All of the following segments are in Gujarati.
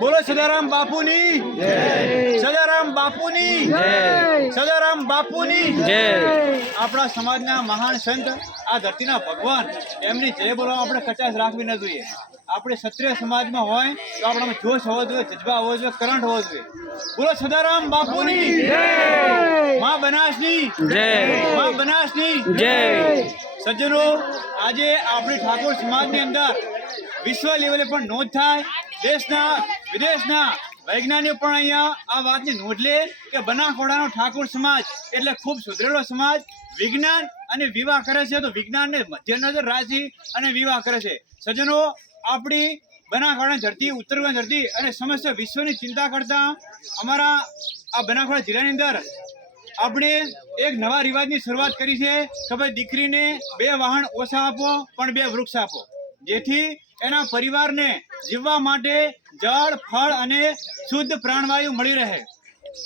બોલો સદારામ બાપુની જય, સદારામ બાપુની જય, સદારામ બાપુની જય। આપણા સમાજના મહાન સંત, આ ધરતીના ભગવાન, એમની જય બોલવા આપણે કચાશ રાખવી ન જોઈએ। આપણે ક્ષત્રિય સમાજમાં હોય તો આપણામાં જોશ હોવો જોઈએ, જજ્બા હોવો જોઈએ, કરંટ હોવો જોઈએ। બોલો સદારામ બાપુની જય, માં બનાસની જય, માં બનાસની જય। સજ્જનો, આજે આપણી ઠાકોર સમાજની અંદર વિશ્વ લેવલે પણ નોંધ થાય, દેશના વિદેશના વૈજ્ઞાનિકો પણ અહીંયા આ વાતની નોંધ લે કે બનાસકાંઠાનો ઠાકોર સમાજ એટલે ખૂબ સુધરેલો સમાજ। વિજ્ઞાન અને વિવાહ કરે છે તો વિજ્ઞાનને મધ્યનજર રાખી અને વિવાહ કરે છે। સજ્જનો, આપણી બનાસકાંઠાની ધરતી, ઉત્તર ગુજરાતની ધરતી અને સમસ્ત વિશ્વની ચિંતા કરતા અમારા આ બનાસકાંઠા જિલ્લાની અંદર આપણે એક નવા રિવાજની શરૂઆત કરી છે કે ભાઈ દીકરીને 2 વાહન ઓછા આપો પણ 2 વૃક્ષ આપો, જેથી એના પરિવારને જીવવા માટે જળ, ફળ અને શુદ્ધ પ્રાણવાયુ મળી રહે।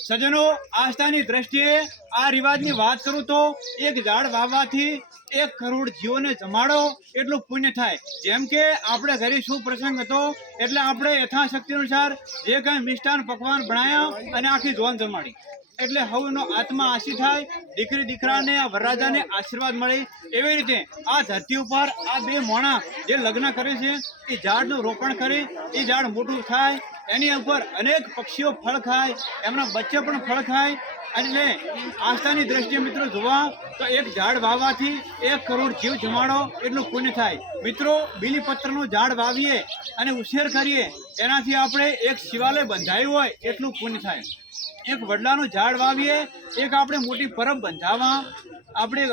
સજ્જનો, આસ્થાની દ્રષ્ટિએ આ રિવાજની વાત કરું તો એક ઝાડ વાવવાથી 1 કરોડ જીવોને જમાડો એટલું પુણ્ય થાય। જેમ કે આપણે ઘરે શું પ્રસંગ હતો એટલે આપણે યથાશક્તિ અનુસાર જે કંઈ મિષ્ટાન પકવાન બનાવ્યા અને આખી જોન જમાડી, એટલે હવનો આત્મા આશી થાય, દીકરી દીકરાને આ વરરાજાને આશીર્વાદ મળે। એવી રીતે આ ધરતી ઉપર આ 2 મોણા જે લગ્ન કરે છે એ ઝાડનું રોપણ કરે, એ ઝાડ મોટું થાય, એની ઉપર અનેક પક્ષીઓ ફળ ખાય, એમના બચ્ચા પણ ફળ ખાય। એટલે આસ્થાની દ્રષ્ટિએ મિત્રો જોવા તો એક ઝાડ વાવવાથી 1 કરોડ જીવ જમાડો એટલું પુણ્ય થાય। મિત્રો, બીલીપત્રનું ઝાડ વાવીએ અને ઉછેર કરીએ એનાથી આપણે એક શિવાલય બંધાયું હોય એટલું પુણ્ય થાય। એક વડલાનું ઝાડ વાવીએ, એક આપણે મોટી પરબ બંધાવા, આપણે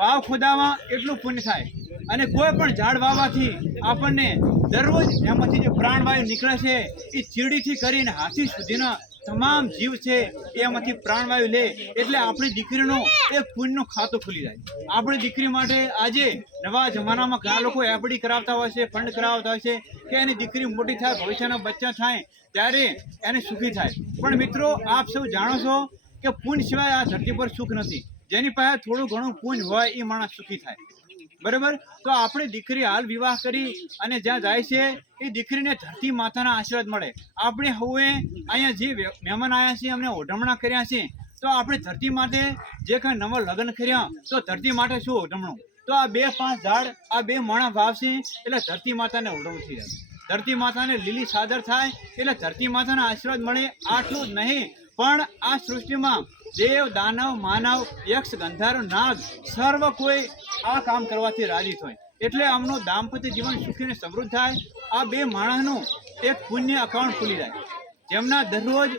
વાવ ખોદાવા એટલું પુણ્ય થાય। અને કોઈ પણ ઝાડ વાવવાથી આપણને દરરોજ એમાંથી જે પ્રાણવાયુ નીકળે છે એ ચીડીથી કરીને હાથી સુધીના તમામ જીવ છે એમાંથી પ્રાણવાયુ લે, એટલે આપણી દીકરીનો એક પુણ્યનું ખાતું ખુલી જાય। આપણી દીકરી માટે આજે નવા જમાનામાં ઘણા લોકો એફડી કરાવતા હોય છે, ફંડ કરાવતા હોય છે કે એની દીકરી મોટી થાય, ભવિષ્યના બચ્ચા થાય ત્યારે એને સુખી થાય। પણ મિત્રો, આપ સૌ જાણો છો કે પુણ્ય સિવાય આ ધરતી પર સુખ નથી। જેની પાસે થોડું ઘણું પુણ્ય હોય એ માણસ સુખી થાય, બરાબર? તો આપણે દીકરી હાલ વિવાહ કરી અને જ્યાં જાય છે એ દીકરીને ધરતી માતાના આશીર્વાદ મળે। આપણે હવે અહીંયા જે મહેમાન આવ્યા છે અમને ઓઢમણા કર્યા છે, તો આપણે ધરતી માટે જે કંઈ નવા લગ્ન કર્યા તો ધરતી માટે શું ઓઢમણું? તો આ 2-5 ઝાડ, આ 2 મોણા વાવશે એટલે ધરતી માતાને ઓઢમણું થઈ જાય, ધરતી માતાને લીલી સાદર થાય એટલે ધરતી માતાના આશીર્વાદ મળે। આટલું જ નહીં પણ આ સૃષ્ટિમાં દેવ, દાનવ, માનવ, યક્ષ, ગંધર્વ, નાગ સર્વ કોઈ આ કામ કરવાથી રાજી થાય, એટલે આમનું દાંપત્ય જીવન સુખી અને સમૃદ્ધ થાય। આ 2 માણસનું એક પુણ્ય અકાઉન્ટ ખુલી જાય, જેમના દરરોજ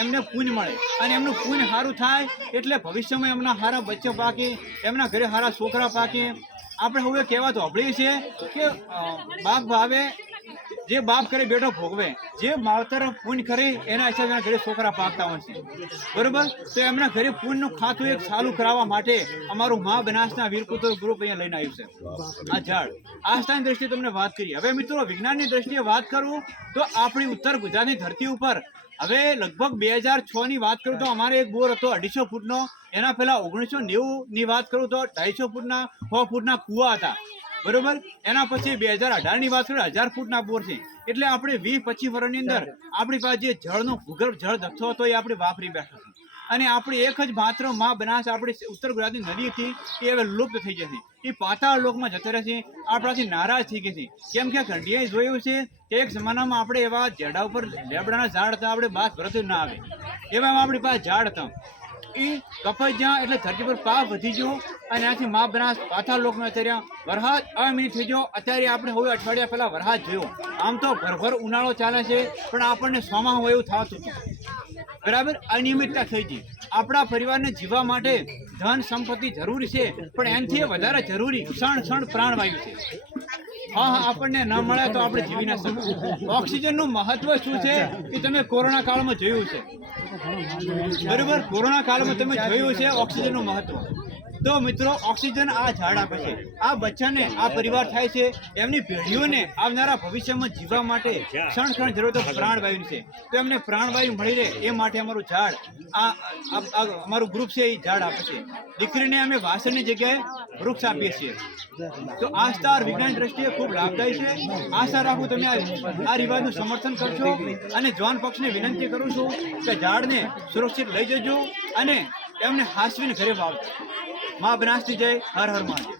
એમને પુણ્ય મળે અને એમનું પુણ્ય સારું થાય એટલે ભવિષ્યમાં એમના સારા બચ્ચા પાકે, એમના ઘરે સારા છોકરા પાકે। આપણે હવે કહેવા તો સાંભળીએ છીએ કે બાપ ભાવે જે બાપ કરે બેટો ભોગવે, જે માવતર પુણ્ય કરે એના હિસાબે એના ઘરે છોકરા પાકતા હોય છે, બરોબર? તો એમના ઘરે પુણ્યનું ખાતું એક ચાલુ કરાવવા માટે અમારું મા બનાસના વીરપુત્ર ગ્રુપ અહીંયા લઈને આવ્યું છે આ ઝાડ। આસ્થાની દ્રષ્ટિએ તમને વાત કરી। હવે મિત્રો, વિજ્ઞાનની દ્રષ્ટિએ વાત કરું તો આપણી ઉત્તર ગુજરાતની ધરતી ઉપર હવે લગભગ 2006ની વાત કરું તો અમારે એક બોર હતો 250 ફૂટનો, એના પહેલાં 1990ની વાત કરું તો 250 ફૂટના 100 ફૂટના કૂવા હતા, બરોબર? એના પછી 2018ની વાત કરીએ 1000 ફૂટના બોર છે। એટલે આપણે 20-25 વર્ષની અંદર આપણી પાસે જે જળનો ભૂગર્ભ જળ જથ્થો હતો એ આપણે વાપરી બેઠા છે। અને આપણી એક જ માત્ર મા બનાસ આપણી ઉત્તર ગુજરાતની નદી હતી એ હવે લુપ્ત થઈ જશે, એ પાતાળ લોકમાં જતા રહેશે, આપણાથી નારાજ થઈ ગઈ છે। કેમ કે ઘંટિયાએ જોયું છે કે એક જમાનામાં આપણે એવા ઝાડા ઉપર લેબડાના ઝાડ હતા, આપણે બાસ ભરતું ના આવે એવામાં આપણી પાસે ઝાડ હતા, એ કપાઈ જ્યાં એટલે ધરતી પર પાપ વધી ગયો અને ત્યાંથી મા બનાસ પાતાળ લોકમાં અત્યારે વરસાદ અમિત થઈ ગયો। અત્યારે આપણે હવે અઠવાડિયા પહેલાં વરસાદ જોયો, આમ તો ભરભર ઉનાળો ચાલે છે પણ આપણને સોમાં હોય એવું થતું હતું, બરાબર? અનિયમિતતા થઈ ગઈ। આપણા પરિવારને જીવવા માટે ધન સંપત્તિ જરૂરી છે પણ એનાથી વધારે જરૂરી ક્ષણ પ્રાણવાયુ છે। હા, આપણને ન મળે તો આપણે જીવી ના શકીએ। ઓક્સિજનનું મહત્વ શું છે એ તમે કોરોના કાળમાં જોયું છે, બરાબર? કોરોના કાળમાં તમે જોયું છે ઓક્સિજનનું મહત્વ। તો મિત્રો ઓક્સિજન આ ઝાડ આપે છે, આ બચ્ચાને આ પરિવાર થાય છે, એમની પેઢીઓને આવનારા ભવિષ્યમાં જીવવા માટે ક્ષણ ક્ષણ જરૂર તો પ્રાણવાયુની છે, તો એમને પ્રાણવાયુ મળી રહે એ માટે અમારું ઝાડ આ અમારું ગ્રુપ છે એ ઝાડ આપે છે. દીકરીને અમે વાસણની જગ્યાએ વૃક્ષ આપીએ છીએ. તો આ સ્ટાર વિજ્ઞાન દ્રષ્ટિએ ખૂબ લાભદાયી છે. આશા રાખું તમે આ રિવાજનું સમર્થન કરશો અને જવાન પક્ષને વિનંતી કરું છું કે ઝાડને સુરક્ષિત લઈ જજો અને એમને હાસવીને ઘરે વાવજો. મા બનાસની જય, હર હર મહાદેવ.